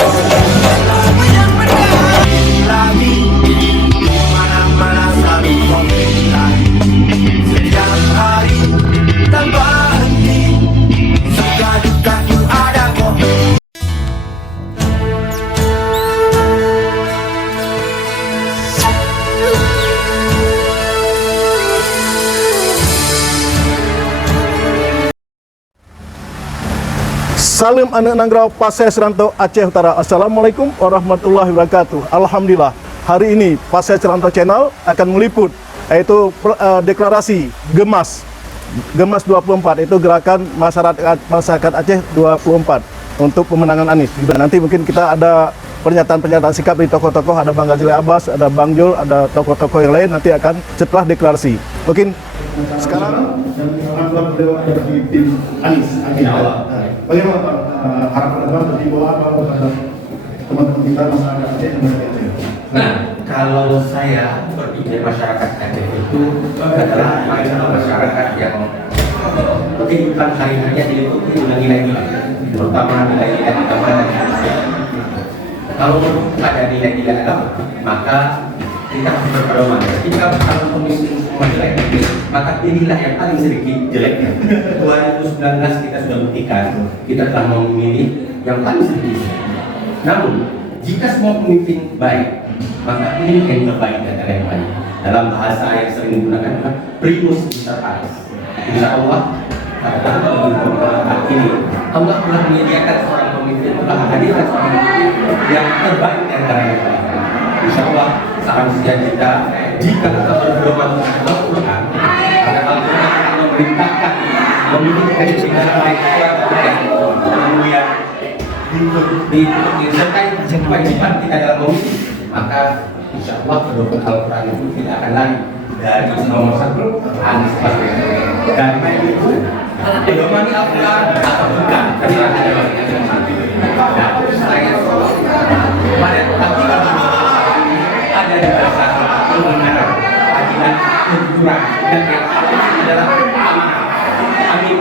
Lagi mana-mana selalu komentar setiap hari tanpa henti, suka duka ku ada kok. Salim anak Nanggrau Pasai Serantau Aceh Utara. Assalamualaikum warahmatullahi wabarakatuh. Alhamdulillah, hari ini Pasai Serantau Channel akan meliput yaitu deklarasi Gemas 24, itu gerakan masyarakat Aceh 24 untuk pemenangan Anies. Nanti mungkin kita ada pernyataan sikap dari tokoh-tokoh, ada Bang Ghazali Abbas, ada Bang Jul, ada tokoh-tokoh yang lain nanti akan setelah deklarasi. Mungkin sekarang beliau ada di tim Anies. Bagaimana Pak harapan Abang dari bawah apa teman-teman kita masyarakat Aceh yang ada di Aceh? Nah, kalau saya berpikir masyarakat Aceh itu adalah masyarakat yang kehidupan sehari-harinya diliputi dengan nilai-nilai, terutama nilai-nilai agama. Kalau ada nilai-nilai agama, maka kita harus berpedoman. Jika kalau pemimpin semua jelek, maka inilah yang paling sedikit jeleknya. 2019 kita sudah buktikan, kita telah memilih yang paling sedikit. Namun, jika semua pemimpin baik, maka ini yang terbaik dan yang baik. Dalam bahasa yang sering digunakan adalah primus inter pares. Insya Allah, ini Allah telah menyediakan seorang pemimpin, telah hadirkan seorang pemimpin yang terbaik dan yang baik. Insya Allah, seharusnya kita jika kita berdoa kepada Al-Quran, maka Al-Quran akan memerintahkan memiliki negara yang kemudian disertai kewajiban kita dalam memilih, maka insya Allah kedua Al-Quran itu tidak akan lari dari nomor 1 Anies Baswedan. Karena itu pedomani Al-Quran atau bukan, tapi ada saya pada kepentingan ada di dasar kebenaran, keadilan, kejujuran, dan yang paling adalah amanah. Amin.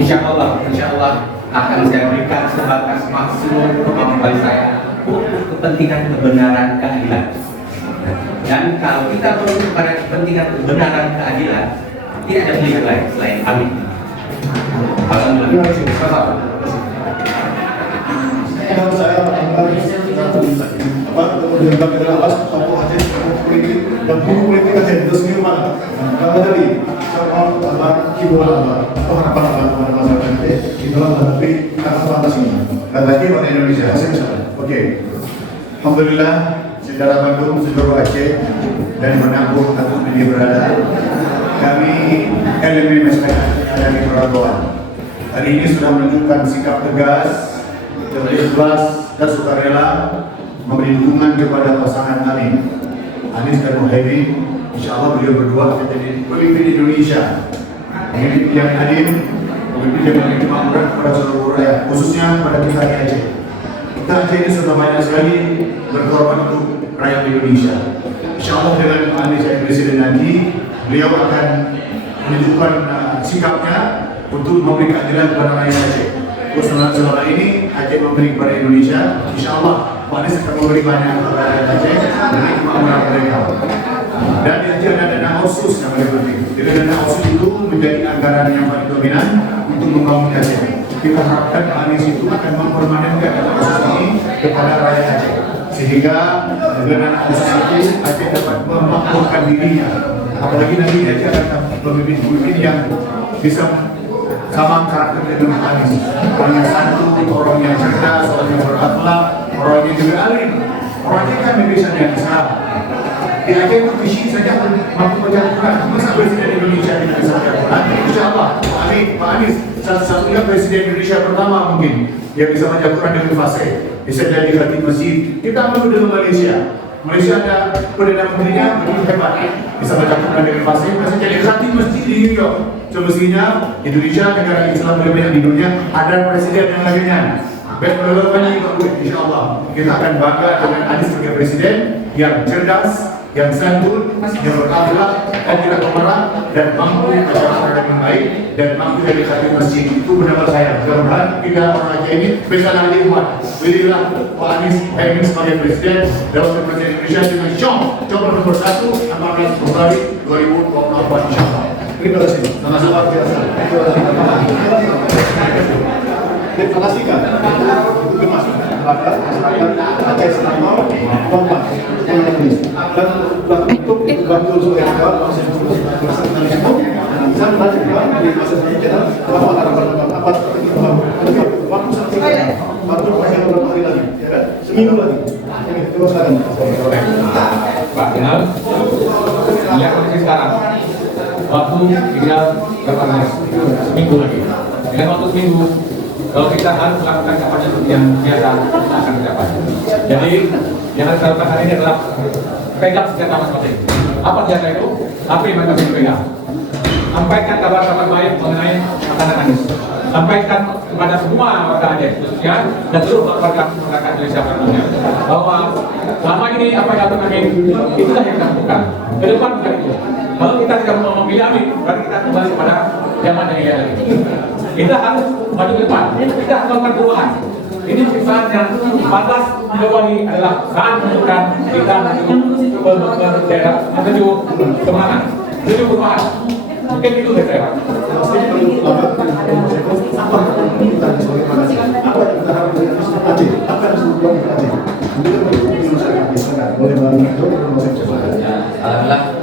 Insya Allah akan saya berikan sebatas maksimum kemampuan saya untuk kepentingan kebenaran keadilan. Dan kalau kita perlu pada kepentingan kebenaran keadilan, tidak ada pilihan lain selain amin. Alhamdulillah. Kalau saya kemudian Bang Ghazali Abbas, tokoh Aceh, tokoh politik dan guru politik Aceh itu sendiri mana? Bang Ghazali, soal hiburan apa harapan kepada masyarakat Aceh di dalam menghadapi kata atas ini dan lagi pada Indonesia. Oke, alhamdulillah secara Bandung, seluruh Aceh dan menanggung atau ini berada, kami elemen masyarakat yang ada di Perantauan hari ini sudah menunjukkan sikap tegas, ikhlas dan sukarela memberi dukungan kepada pasangan Anies dan Muhaimin. Insya Allah beliau berdua akan jadi pemimpin Indonesia, pemimpin yang adil, pemimpin yang memiliki kemakmuran kepada seluruh rakyat, khususnya pada kita di Aceh. Kita Aceh ini sudah banyak sekali berkorban untuk rakyat Indonesia. Insya Allah dengan Anies yang presiden nanti, beliau akan menunjukkan sikapnya untuk memberi keadilan kepada rakyat Aceh. Selama ini Aceh memberi kepada Indonesia, insya Allah Anies akan memberi banyak kepada rakyat Aceh dengan kemakmuran mereka. Dan di Aceh ada dana otsus yang paling penting. Jadi dana otsus itu menjadi anggaran yang paling dominan untuk membangun Aceh. Kita harapkan Anies itu akan mempermanenkan dana otsus ini kepada rakyat Aceh, sehingga dengan otsus itu Aceh dapat memakmurkan dirinya. Apalagi nanti Aceh akan pemimpin yang bisa sama karakter dengan Anies, orang yang santun, orang yang cerdas, orang yang berakhlak, orang yang juga alim. Orangnya kan Indonesia yang besar. Di Aceh itu visi saja mampu baca Al-Quran. Masa presiden Indonesia tidak bisa baca Al-Quran? Insya Allah, Pak Anies satu-satunya presiden Indonesia pertama mungkin yang bisa baca Al-Quran dengan fasih, bisa jadi khatib masjid. Kita perlu dengan Malaysia. Malaysia ada perdana menterinya begitu hebat, bisa baca Quran dengan fasih, bisa jadi khatib masjid di New York. Semestinya Indonesia negara Islam terbanyak di dunia ada presiden yang lainnya. Berlebihan insya Allah kita akan bangga dengan Anies sebagai presiden yang cerdas, yang santun, yang berakhlak, dan tidak pemarah, dan mampu menjalankan dengan baik, dan mampu dari satu masjid. Itu benar saya. Mudah-mudahan kita orang Aceh ini bisa nanti umat. Pilihlah Pak Anies Mohaimin sebagai presiden dalam Presiden Indonesia dengan coba nomor 1 14 Februari 2024 insya Allah. Terima kasih. Sama-sama. Terima kasih kan. Itu masuk masyarakat Aceh Selatan kompak dan untuk bantu supaya masih bersentuhan bisa belajar di masa selanjutnya apa waktu selanjutnya waktu masih beberapa hari lagi seminggu lagi terus lagi Pak Kenal ya kondisi sekarang waktu tinggal berapa hari seminggu lagi dengan waktu seminggu kalau kita harus melakukan kampanye yang biasa akan tercapai. Jadi yang harus dilakukan hari ini adalah pegang senjata masing-masing. Apa senjata itu? Apa yang mereka bisa pegang? Sampaikan kabar-kabar baik mengenai makanan Anies. Sampaikan kepada semua warga Aceh khususnya dan seluruh warga masyarakat Indonesia pada umumnya bahwa selama ini apa yang dilakukan Amin itulah yang kita lakukan. Ke depan bukan itu. Kalau kita tidak mau memilih Amin, berarti kita kembali pada zaman yang ia tadi. Kita harus maju ke depan. Kita harus melakukan perubahan. Ini saatnya 14 Februari adalah saat menentukan kita menuju kemenangan, menuju perubahan. Mungkin itu saya. Alhamdulillah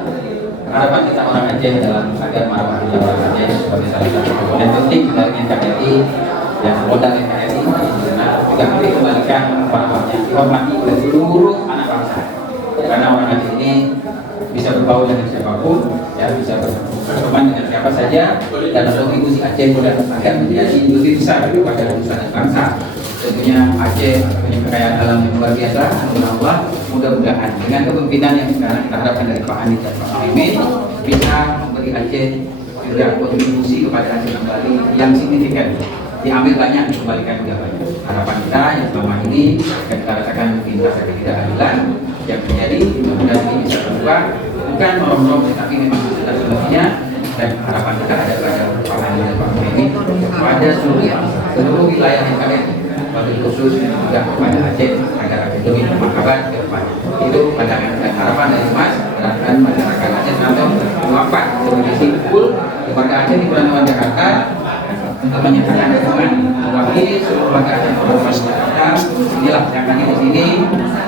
harapan kita orang Aceh dalam agar harapan kita orang Aceh sebagai salah satu komponen penting dari NKRI dan anggota NKRI juga dikembalikan harapannya dihormati oleh seluruh anak bangsa karena orang Aceh ini bisa berbaur dengan siapapun ya bisa berteman dengan siapa saja dan kontribusi Aceh agar menjadi lebih besar daripada urusan bangsa. Tentunya Aceh punya kekayaan alam yang luar biasa. Allah mudah-mudahan dengan kepemimpinan yang sekarang kita harapkan dari Pak Anies dan Pak Mohaimin bisa memberi Aceh juga kontribusi kepada Aceh kembali yang signifikan. Diambil banyak, dikembalikan juga banyak. Harapan kita yang selama ini yang kita rasakan mungkin rasa ketidakadilan yang terjadi, mudah-mudahan ini bisa berubah, bukan merongrong tetapi memang sudah semestinya. Dan harapan kita ada pada Pak Anies dan Pak Mohaimin pada seluruh wilayah yang kalian wabil khusus juga kepada Aceh agar Aceh lebih bermartabat ke depan. Itu pandangan dan harapan dari Mas dan masyarakat Aceh sampai mewafat kondisi full kepada Aceh di Perantauan Jakarta untuk menyatakan dukungan mewakili seluruh warga Aceh Provinsi Jakarta. Inilah yang kami di sini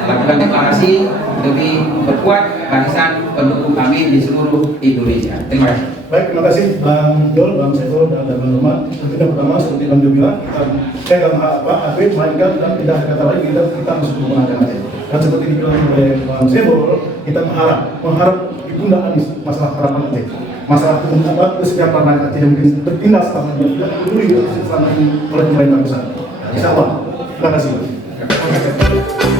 lakukan deklarasi demi memperkuat barisan pendukung kami di seluruh Indonesia. Terima kasih. Baik, terima kasih Bang Jol, Bang Saiful, dan Bang Roman. Yang pertama seperti Bang Jol bilang, kita pegang Habib, melainkan dan tidak ada kata lain kita masuk ke pemenangan Aceh. Dan seperti dibilang oleh Bang Saiful, kita mengharap ibunda Anies masalah harapan Aceh, masalah kesejahteraan Aceh yang mungkin tertinggal selama ini tidak peduli selama ini oleh pemerintah pusat. Insya Allah. Terima kasih.